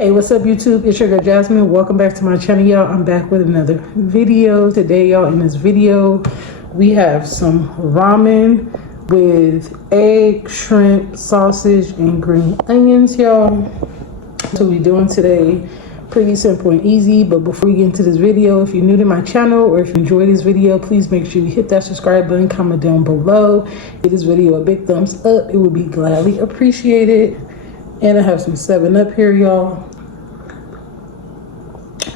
Hey, what's up YouTube? It's your girl Jasmine. Welcome back to my channel, y'all. I'm back with another video. Today, y'all, in this video, we have some ramen with egg, shrimp, sausage, and green onions, y'all. So we doing today. Pretty simple and easy, but before we get into this video, if you're new to my channel or if you enjoy this video, please make sure you hit that subscribe button, comment down below, give this video a big thumbs up. It would be gladly appreciated. And I have some 7-Up here, y'all.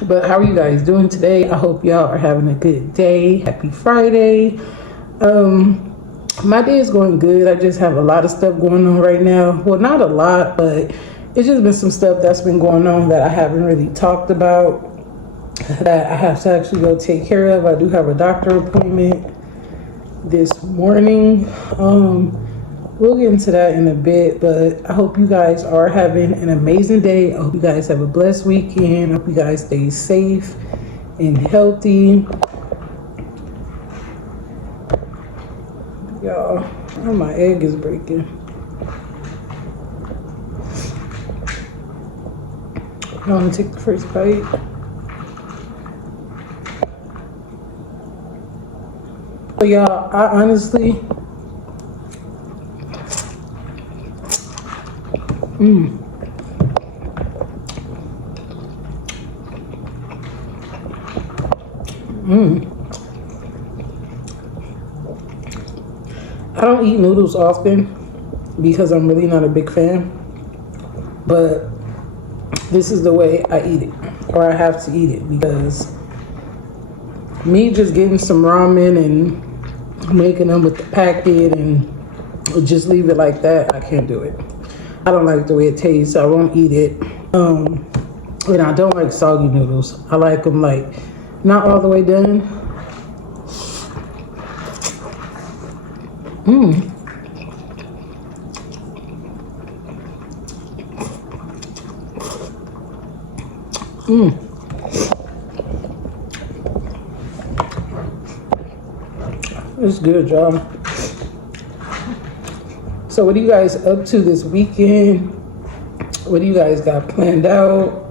But how are you guys doing today? I hope y'all are having a good day. Happy Friday. My day is going good. I just have a lot of stuff going on right now. Well, not a lot, but it's just been some stuff that's been going on that I haven't really talked about, that I have to actually go take care of. I do have a doctor appointment this morning. We'll get into that in a bit, but I hope you guys are having an amazing day. I hope you guys have a blessed weekend. I hope you guys stay safe and healthy. Y'all, oh, my egg is breaking. I'm gonna take the first bite. So y'all, I honestly, I don't eat noodles often because I'm really not a big fan, but this is the way I eat it, or I have to eat it, because me just getting some ramen and making them with the packet and just leave it like that, I can't do it. I don't like the way it tastes, so I won't eat it. And I don't like soggy noodles. I like them like not all the way done. It's good, y'all. So what are you guys up to this weekend? What do you guys got planned out?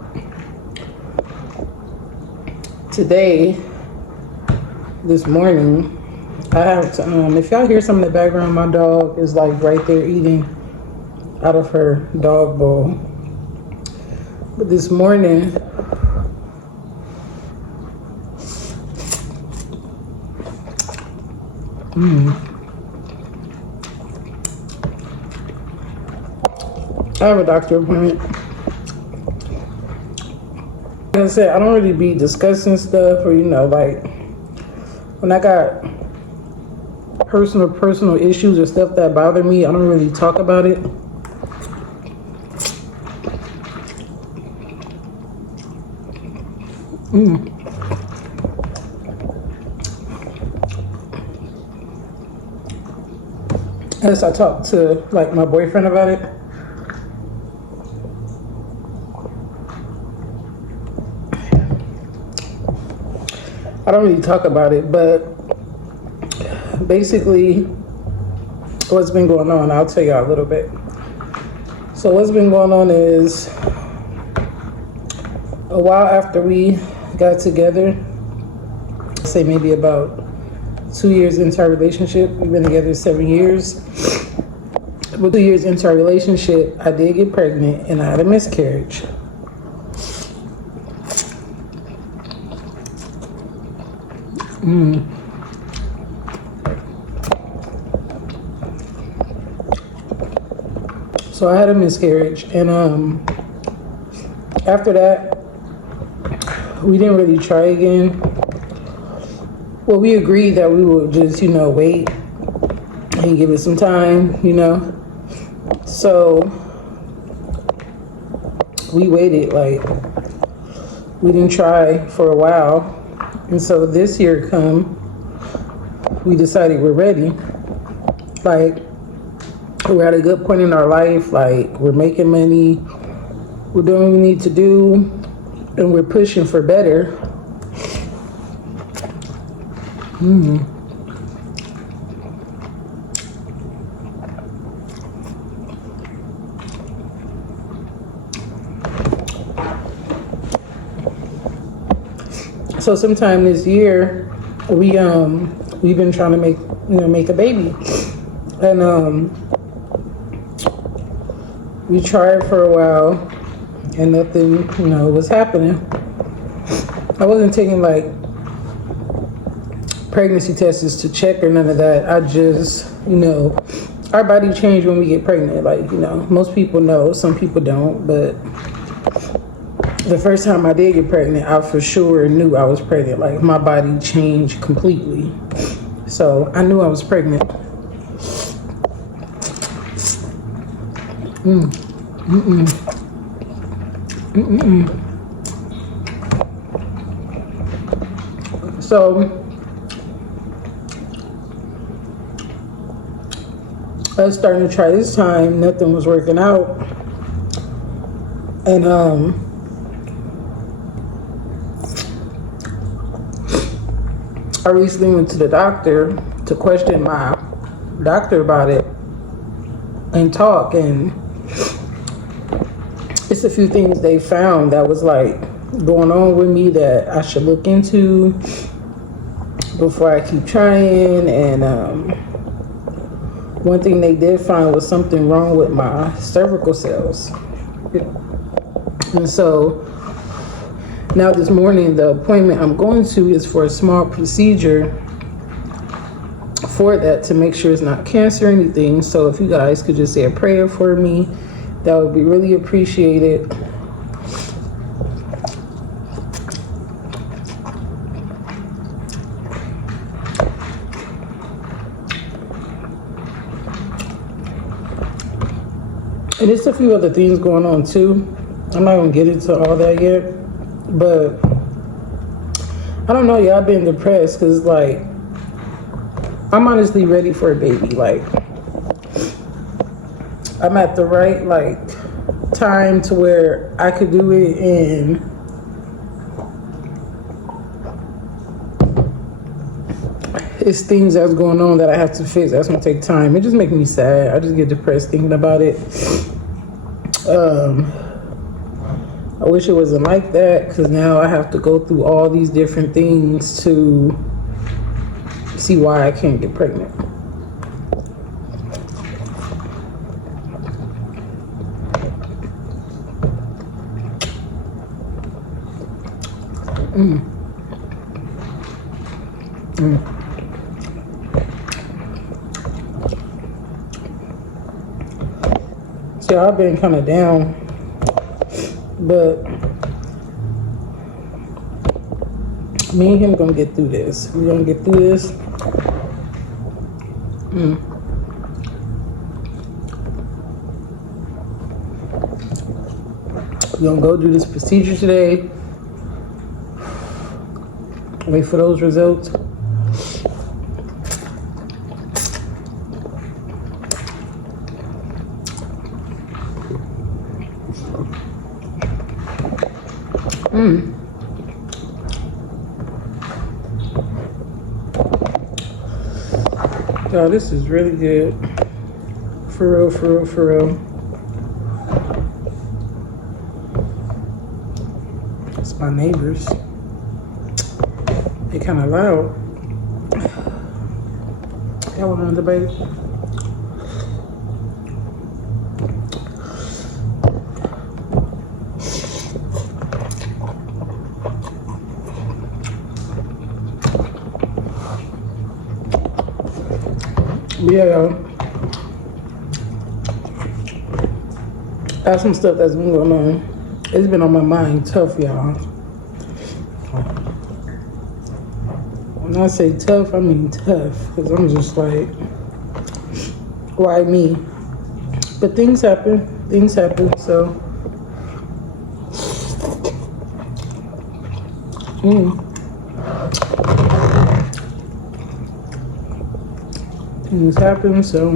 Today, this morning, I have to, if y'all hear some in the background, my dog is like right there eating out of her dog bowl. But this morning, I have a doctor appointment. Like I said, I don't really be discussing stuff, or like when I got personal issues or stuff that bother me, I don't really talk about it. As I talk to like my boyfriend about it. I don't really talk about it, but basically what's been going on, I'll tell y'all a little bit. So what's been going on is, a while after we got together, say maybe about 2 years into our relationship, we've been together 7 years. With 2 years into our relationship, I did get pregnant and I had a miscarriage. So I had a miscarriage, and after that, we didn't really try again. Well, we agreed that we would just, wait and give it some time, So we waited, like, we didn't try for a while. And so this year come, we decided we're ready. Like, we're at a good point in our life. Like, we're making money, we're doing what we need to do, and we're pushing for better. So sometime this year, we've been trying to make a baby, and we tried for a while, and nothing was happening. I wasn't taking like pregnancy tests to check or none of that. I just our body change when we get pregnant. Like most people know, some people don't, but the first time I did get pregnant, I for sure knew I was pregnant. Like my body changed completely. So I knew I was pregnant. So I was starting to try this time, nothing was working out. And I recently went to the doctor to question my doctor about it and talk, and it's a few things they found that was like going on with me that I should look into before I keep trying. And one thing they did find was something wrong with my cervical cells. And so now this morning, the appointment I'm going to is for a small procedure for that, to make sure it's not cancer or anything. So if you guys could just say a prayer for me, that would be really appreciated. And there's a few other things going on too. I'm not gonna get into all that yet, but I don't know, y'all. I've been depressed because like I'm honestly ready for a baby. Like I'm at the right like time to where I could do it, and it's things that's going on that I have to fix. That's gonna take time. It just makes me sad. I just get depressed thinking about it. I wish it wasn't like that, because now I have to go through all these different things to see why I can't get pregnant. See, I've been kind of down, but me and him gonna get through this. We're gonna get through this. We're gonna go do this procedure today. Wait for those results. Oh, this is really good. For real, for real, for real. It's my neighbors. They kind of loud. That one on the base. Yeah, that's some stuff that's been going on. It's been on my mind tough, y'all. When I say tough, I mean tough, because I'm just like, why me? But things happen, so. Things happen, so.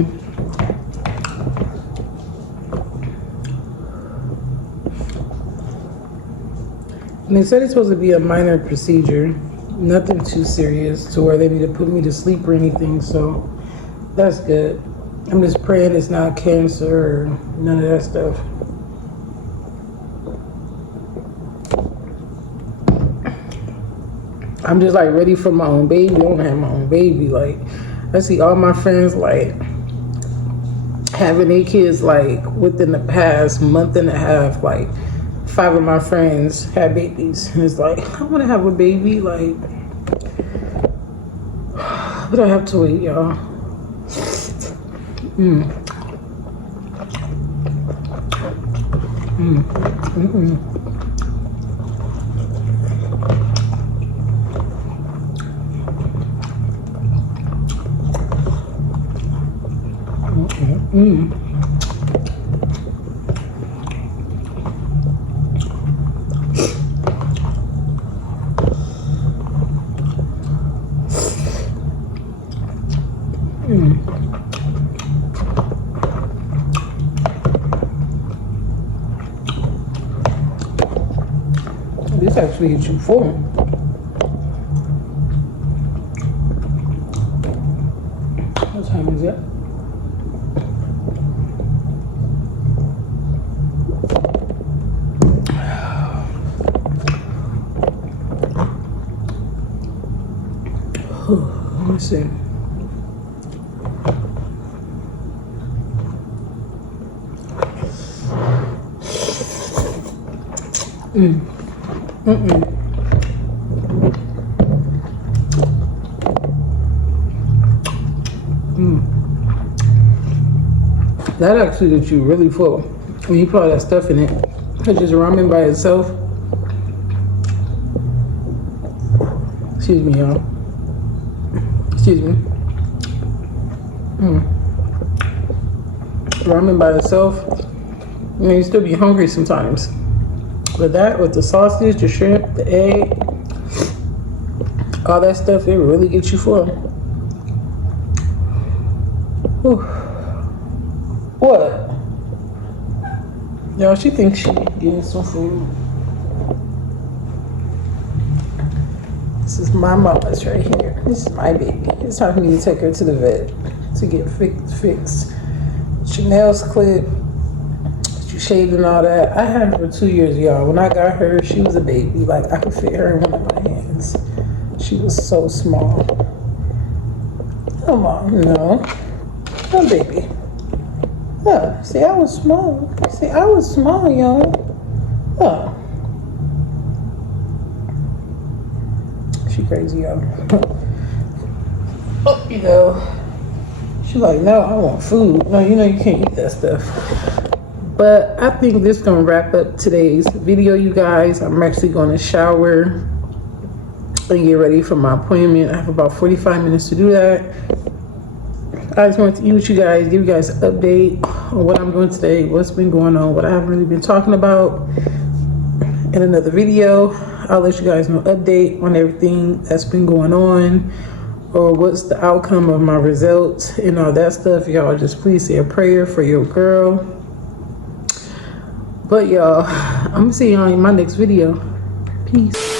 And they said it's supposed to be a minor procedure, nothing too serious to where they need to put me to sleep or anything, so that's good. I'm just praying it's not cancer or none of that stuff. I'm just like ready for my own baby. I want to have my own baby. Like, I see all my friends like having their kids like within the past month and a half. Like 5 of my friends had babies, and it's like I want to have a baby. Like, but I have to wait, y'all. This actually hit you full. What time is it? Let me see. That actually that you really full when you put all that stuff in it. It's just ramen by itself. Excuse me, y'all. Excuse me. Ramen by itself, you know, you still be hungry sometimes. But that with the sausage, the shrimp, the egg, all that stuff, it really gets you full. Whew. What? Y'all, she thinks she getting some food. This is my mama's right here. This is my baby. It's time for me to take her to the vet to get fixed. She nails clipped. She shaved and all that. I had her for 2 years, y'all. When I got her, she was a baby. Like, I could fit her in one of my hands. She was so small. Come on, no. No, baby. Oh, see, I was small. See, I was small, y'all. Oh. She crazy, y'all. Oh, you know. She like, no, I want food. No, you know you can't eat that stuff. But I think this is going to wrap up today's video, you guys. I'm actually going to shower and get ready for my appointment. I have about 45 minutes to do that. I just wanted to eat with you guys, give you guys an update on what I'm doing today, what's been going on, what I haven't really been talking about. In another video, I'll let you guys know update on everything that's been going on, or what's the outcome of my results and all that stuff. Y'all just please say a prayer for your girl. But y'all, I'm gonna see y'all in my next video. Peace.